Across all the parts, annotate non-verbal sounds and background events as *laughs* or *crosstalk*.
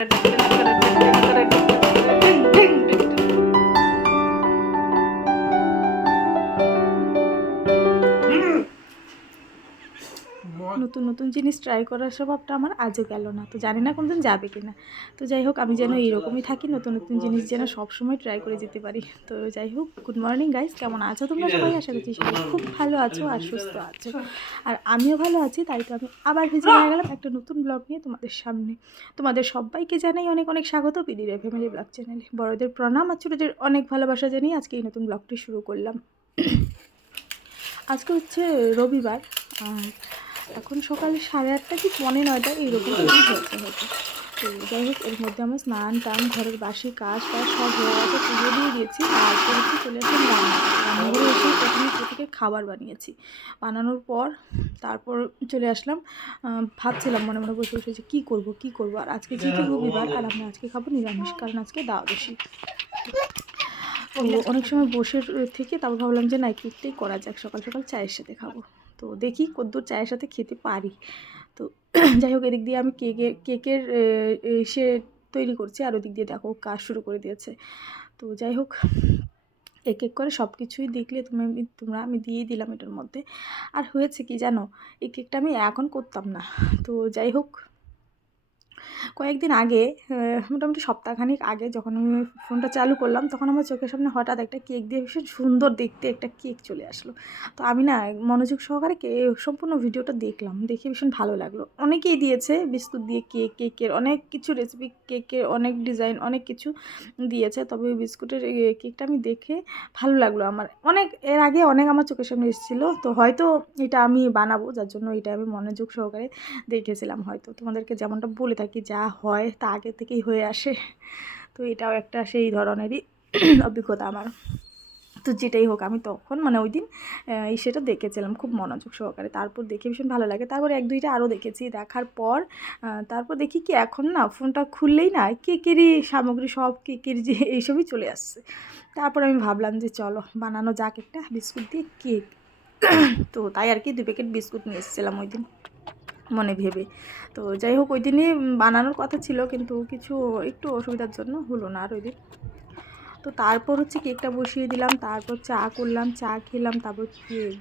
নতুন নতুন জিনিস ট্রাই করার স্বভাবটা আমার আজও গেল না। তো জানি না কোনদিন যাবে কি না তো যাই হোক আমি যেন এইরকমই থাকি নতুন নতুন জিনিস যেন সবসময় ট্রাই করে যেতে পারি। তো যাই হোক গুড মর্নিং গাইস কেমন আছো তোমরা সবাই? আশা করছি সবাই খুব ভালো আছো আর সুস্থ আছো। আর আমিও ভালো আছি তাই তো আমি আবার ভিজে হয়ে গেলাম একটা নতুন ব্লগ নিয়ে তোমাদের সামনে। তোমাদের সবাইকে জানাই অনেক অনেক স্বাগত পিডিরে ফ্যামিলি ব্লগ চ্যানেলে বড়দের প্রণাম আর ছোটোদের অনেক ভালোবাসা জানিয়ে আজকে এই নতুন ব্লগটি শুরু করলাম। আজকে হচ্ছে রবিবার আর এখন সকালে সাড়ে আটটা কি পৌনে নয়টা এইরকম টাইম হয়েছে যাই হোক, এর মধ্যে আমার স্নান টান, ঘরের বাসি, কাজ টাজ সব হয়ে গেছে, পুজো দিয়ে দিয়েছি, তারপরে কি চলে আসলাম রান্না রান্নাঘরে এসে প্রথমে থেকে খাবার বানিয়েছি। বানানোর পর তারপর চলে আসলাম ভাবছিলাম মনে মনে বসে বসে যে কী করব কী করব, আর আজকে যেহেতু রবিবার, আর আমরা আজকে খাব নিরামিষ, কারণ আজকে দাওয়া বেশি অনেক সময় বসে থেকে তারপর ভাবলাম যে না কেকটাই করা যাক, সকাল সকাল চায়ের সাথে খাব। তো দেখি কদ্দূর চায়ের সাথে খেতে পারি। তো যাই হোক, এদিক দিয়ে আমি কেকের কেকের সে তৈরি করছি আর ওদিক দিয়ে দেখো কাজ শুরু করে দিয়েছে। তো যাই হোক, এক এক করে সব কিছুই দেখলে তুমি, তোমরা আমি দিয়ে দিলাম এটার মধ্যে। আর হয়েছে কি জানো এই কেকটা আমি এখন করতাম না। তো যাই হোক কয়েকদিন আগে মোটামুটি সপ্তাহখানিক আগে যখন আমি ফোনটা চালু করলাম, তখন আমার চোখের সামনে হঠাৎ একটা কেক দিয়ে ভীষণ সুন্দর দেখতে একটা কেক চলে আসলো। তো আমি না মনোযোগ সহকারে কে, সম্পূর্ণ ভিডিওটা দেখলাম, দেখে ভীষণ ভালো লাগল। অনেকেই দিয়েছে বিস্কুট দিয়ে কেক, কেকের অনেক কিছু রেসিপি কেকের অনেক ডিজাইন অনেক কিছু দিয়েছে, তবে ওই বিস্কুটের কেকটা আমি দেখে ভালো লাগল আমার। অনেক, এর আগে অনেক আমার চোখের সামনে এসেছিল, তো হয়তো এটা আমি বানাবো, যার জন্য এটা আমি মনোযোগ সহকারে দেখেছিলাম হয়তো। তোমাদেরকে যেমনটা বলে থাকি যা হয় তা আগে থেকেই হয়ে আসে। তো এটাও একটা সেই ধরনেরই *clears throat* অভিজ্ঞতা আমার। তো যেটাই হোক, আমি তখন মানে ওই দিন সেটা দেখেছিলাম খুব মনোযোগ সহকারে। তারপর দেখে ভীষণ ভালো লাগে। তারপর এক দুইটা আরও দেখেছি। দেখার পর তারপর দেখি কি এখন না ফোনটা খুললেই না কেকেরই সামগ্রী সব কেকের যে *laughs* এইসবই চলে আসছে। তারপর আমি ভাবলাম যে চলো বানানো যাক একটা বিস্কুট দিয়ে কেক। *clears throat* তো তাই আর কি দু প্যাকেট বিস্কুট নিয়ে এসেছিলাম ওই দিন। মনে ভেবে। তো যাই হোক, ওই দিনই বানানোর কথা ছিল, কিন্তু কিছু একটু অসুবিধার জন্য হলো না আর ওই দিন। তো তারপর হচ্ছে কেকটা বসিয়ে দিলাম, তারপর চা করলাম, চা খেলাম, তারপর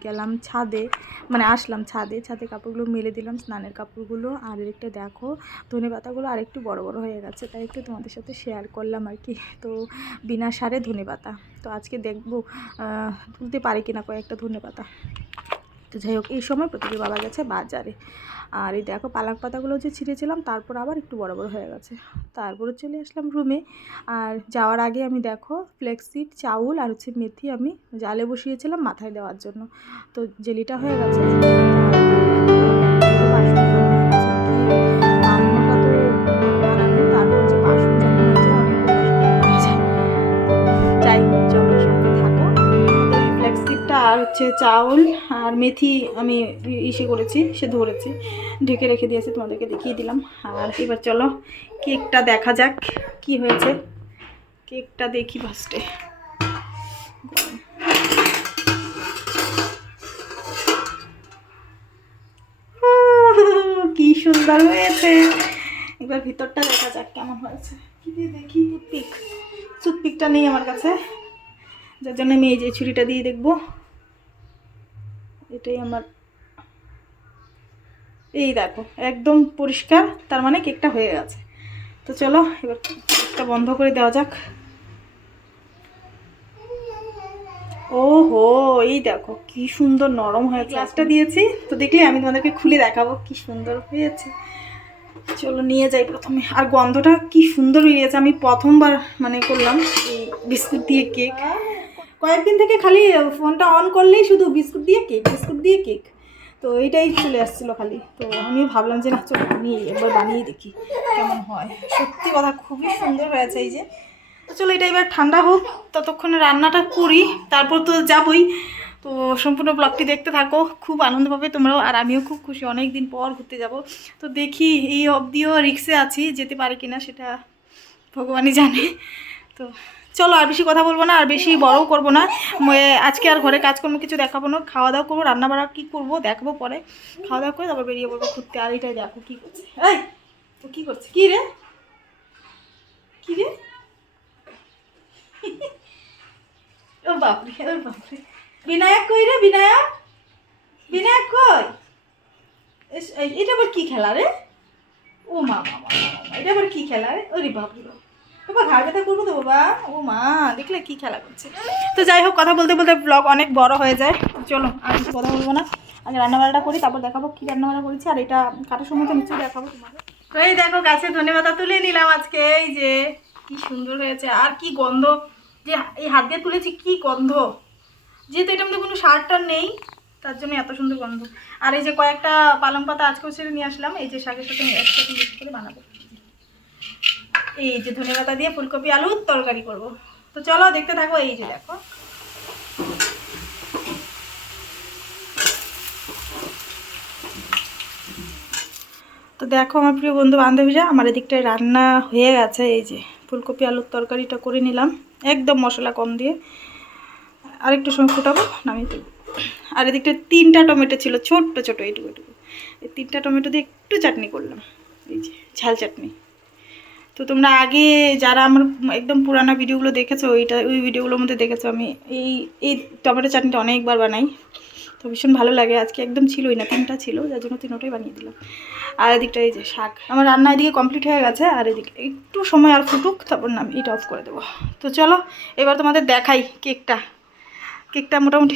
গেলাম ছাদে মানে আসলাম ছাদে ছাদে কাপড়গুলো মেলে দিলাম, স্নানের কাপড়গুলো। আর একটা দেখো, ধনে পাতাগুলো আর একটু বড় বড় হয়ে গেছে, তাই একটু তোমাদের সাথে শেয়ার করলাম আর কি। তো বিনা সারে ধনে পাতা। তো আজকে দেখব তুলতে পারি কিনা কয়েকটা ধনে পাতা। তো যাই হোক, এই সময় প্রতিটি বাবা গেছে বাজারে। আর এই দেখো পালাক পাতাগুলো যে ছিঁড়েছিলাম, তারপর আবার একটু বড় বড় হয়ে গেছে। তারপরে চলে আসলাম রুমে আর যাওয়ার আগে আমি দেখো ফ্লেক্সিড চাউল আর হচ্ছে মেথি আমি জালে বসিয়েছিলাম মাথায় দেওয়ার জন্য। তো জেলিটা হয়ে গেছে। হচ্ছে চাউল আর মেথি আমি ইসে করেছি, সে ধরেছি। ঢেকে রেখে দিয়েছি, তোমাদেরকে দেখিয়ে দিলাম। আর এবার চলো, কেকটা দেখা যাক কি হয়েছে। কেকটা দেখি ফার্স্টে কি সুন্দর হয়েছে। এবার ভিতরটা দেখা যাক কেমন হয়েছে। কি দিয়ে দেখি? টুথপিক টুথপিকটা নেই আমার কাছে। যার জন্য আমি এই যে ছুরিটা দিয়ে দেখব। এটাই আমার এই দেখো একদম পরিষ্কার তার মানে কেকটা হয়ে গেছে। তো চলো এবার কেকটা বন্ধ করে দেওয়া যাক। ও হো এই দেখো কি সুন্দর নরম হয়েছে। গ্লাসটা দিয়েছি তো দেখলে আমি তোমাদেরকে খুলে দেখাবো কি সুন্দর হয়েছে। চলো নিয়ে যাই প্রথমে। আর গন্ধটা কি সুন্দর বেরিয়েছে আমি প্রথমবার মানে করলাম এই বিস্কুট দিয়ে কেক। কয়েকদিন থেকে খালি ফোনটা অন করলেই শুধু বিস্কুট দিয়ে কেক বিস্কুট দিয়ে কেক তো এইটাই চলে আসছিল খালি। তো আমিও ভাবলাম যে, না, চলো বানিয়ে একবার বানিয়ে দেখি কেমন হয়। সত্যি কথা, খুবই সুন্দর হয়েছে এই যে। তো চলো, এটা এবার ঠান্ডা হোক, ততক্ষণে রান্নাটা করি, তারপর তো যাবই। তো সম্পূর্ণ ব্লগটি দেখতে থাকো, খুব আনন্দ পাবে তোমরাও, আর আমিও খুব খুশি অনেক দিন পর ঘুরতে যাব। তো দেখি এই অবধিও রিক্সে আছি, যেতে পারি কিনা সেটা ভগবানই জানে। তো চলো আর বেশি কথা বলব না আর বেশি বড়ও করব না আজকে আর ঘরে কাজকর্ম কিছু দেখাবো না খাওয়া দাওয়া করব রান্না বাড়া কী করব দেখাবো পরে খাওয়া দাওয়া করে তারপর বেরিয়ে পড়ব ঘুরতে আর এটাই দেখো কী করছে তো কী করছে কী রে কী রে ও বাপরে ও বাপরে বিনায়ক কই রে বিনায়ক বিনায়ক কই এটা আবার কি খেলা রে ও মা মা এটা আবার কি খেলা রে ওরে বাপরে বাপ। বাবা, ঘাড় ব্যথা করব তো বাবা। ও মা, দেখলে কি খেলা করছে। তো যাই হোক, কথা বলতে বলতে ব্লগ অনেক বড় হয়ে যায়। চলো, আর কিছু কথা বলব না। আগে রান্নাবান্নাটা করি, তারপর দেখাবো কি রান্নাবান্না করেছি, আর এটা কাটার সময় তো নিশ্চয়ই দেখাবো তোমাকে এই দেখো, গাছে ধনে পাতা তুলে নিলাম আজকে, এই যে, কি সুন্দর হয়েছে। আর কি গন্ধ, যে এই হাত দিয়ে তুলেছি, কি গন্ধ। যেহেতু এটার মধ্যে কোনো সার টার নেই, তার জন্য এত সুন্দর গন্ধ। আর এই যে কয়েকটা পালং পাতা আজকেও ছেড়ে নিয়ে আসলাম, এই যে শাকের সাথে একসাথে মিক্স করে বানাবো। এই যে ধনে পাতা দিয়ে ফুলকপি, আলুর তরকারি করব। তো চলো দেখতে থাকো, এই যে দেখো। তো দেখো আমার প্রিয় বন্ধু বান্ধবীরা, আমার এদিকটায় রান্না হয়ে গেছে, এই যে ফুলকপি, আলুর তরকারিটা করে নিলাম, একদম মশলা কম দিয়ে। আরেকটু সময় ফুটাবো, নামিয়ে দেবো আর এদিকটা তিনটা টমেটো ছিল, ছোট্ট ছোটো এইটুকু এইটুকু। এই তিনটা টমেটো দিয়ে একটু চাটনি করলাম, এই যে ঝাল চাটনি। তো তোমরা আগে যারা আমার একদম পুরানো ভিডিওগুলো দেখেছ, ওইটা, ওই ভিডিওগুলোর মধ্যে দেখেছ, আমি এই এই টমেটো চাটনিটা অনেকবার বানাই। তো ভীষণ ভালো লাগে, আজকে একদম ছিলই না, তিনটা ছিল, যার জন্য তিনটাই বানিয়ে দিলাম। আর এদিকটা এই যে শাক, আমার রান্না এদিকে কমপ্লিট হয়ে গেছে, আর এদিকে একটু সময় আর ফুটুক, তারপর আমি এটা অফ করে দেবো। তো চলো, এবার তোমাদের দেখাই কেকটা। কেকটা মোটামুটি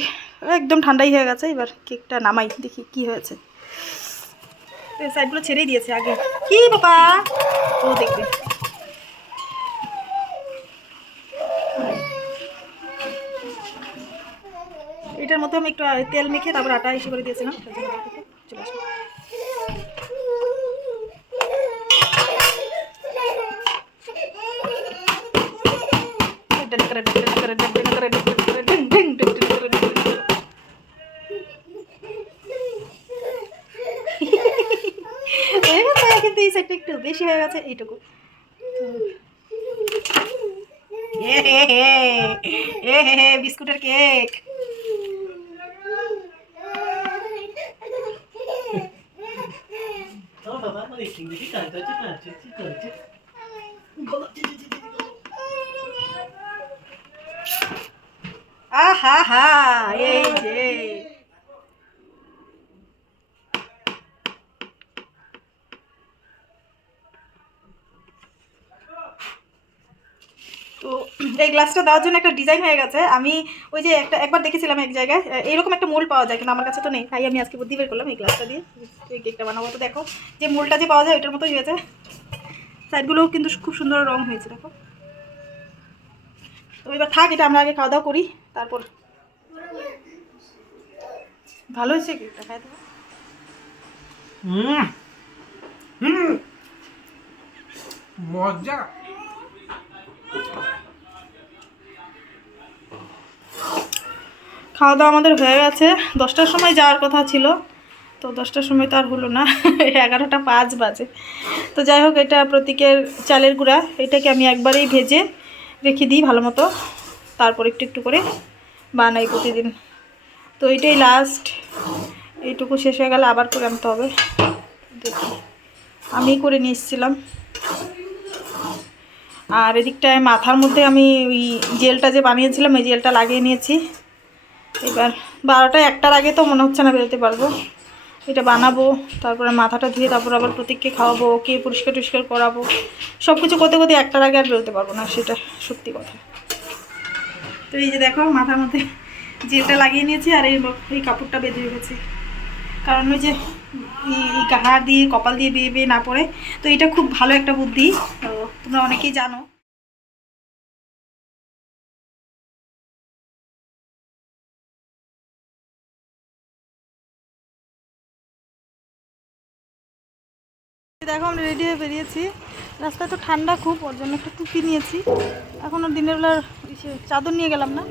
একদম ঠান্ডাই হয়ে গেছে, এবার কেকটা নামাই, দেখি কি হয়েছে। সাইডগুলো ছেড়েই দিয়েছে আগে। কি বাবা? ও দেখবে। এটার মধ্যে আমি একটু তেল মেখে তারপর আটা এসে করে দিয়েছিলাম। আসো কিন্তু এই সাইডটা একটু বেশি হয়ে গেছে, এইটুকু। এ হে হে বিস্কুটের cake. Oh, babá, no distingue si canta, si canta, si canta. আহা হা এই যে এই গ্লাসটা দেওয়ার জন্য একটা ডিজাইন হয়ে গেছে। আমি ওই যে একটা, একবার দেখেছিলাম এক জায়গায় এরকম একটা মোল পাওয়া যায়, কিন্তু আমার কাছে তো নেই। তাই আমি আজকে বুদ্ধি বের করলাম এই গ্লাসটা দিয়ে, এই কেকটা বানাবো। তো দেখো, যে মোলটা যে পাওয়া যায়, ওইটার মতোই হয়েছে। সাইডগুলোও কিন্তু খুব সুন্দর রং হয়েছে, দেখো। তো এবার থাক, এটা আমরা আগে খাওয়া দাওয়া করি, তারপর। ভালো হয়েছে কেকটা খাই হুম হুম। মজা। খাওয়া দাওয়া আমাদের হয়ে গেছে। দশটার সময় যাওয়ার কথা ছিল। তো দশটার সময় তো আর হলো না। *laughs* এগারোটা পাঁচ বাজে। তো যাই হোক, এটা প্রতীকের চালের গুঁড়া। এটাকে আমি একবারেই ভেজে রেখে দিই ভালো মতো। তারপর একটু একটু করে বানাই প্রতিদিন। তো এটাই লাস্ট এইটুকু শেষ হয়ে গেলে আবার করে আনতে হবে। দেখি। আমি করে নিয়ে এসেছিলাম। আর এদিকটায় মাথার মধ্যে আমি ওই জেলটা যে বানিয়েছিলাম এই জেলটা লাগিয়ে নিয়েছি। এবার বারোটা একটার আগে তো মনে হচ্ছে না বেরোতে পারব। এটা বানাবো, তারপরে মাথাটা ধুয়ে তারপর আবার প্রতীককে খাওয়াবো ওকে পরিষ্কার টরিষ্কার করাবো। সব কিছু করতে করতে একটার আগে আর বেরোতে পারব না, সেটা সত্যি কথা। তো এই যে দেখো, মাথার মধ্যে জেলটা লাগিয়ে নিয়েছি আর এই এই কাপড়টা বেঁধে রেখেছি। কারণ ওই যে এই- হাড় দিয়ে, কপাল দিয়ে বেয়ে বেয়ে না পড়ে, তো এটা খুব ভালো একটা বুদ্ধি। তো তোমরা অনেকেই জানো দেখো আমরা রেডি হয়ে বেরিয়েছি। রাস্তায় তো ঠান্ডা খুব, ওর জন্য একটা টুপি নিয়েছি। এখনও দিনের বেলার চাদর নিয়ে গেলাম না।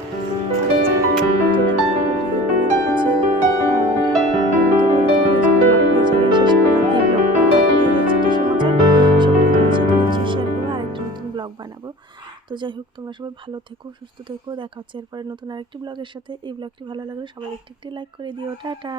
ব্লগ বানাবো তো যাই হোক, তোমরা সবাই ভালো থেকো, সুস্থ থেকো। দেখা হচ্ছে এরপরে নতুন আরেকটি ব্লগের সাথে। এই ব্লগটি ভালো লাগলে সবাই একটি একটি লাইক করে দিও। টাটা।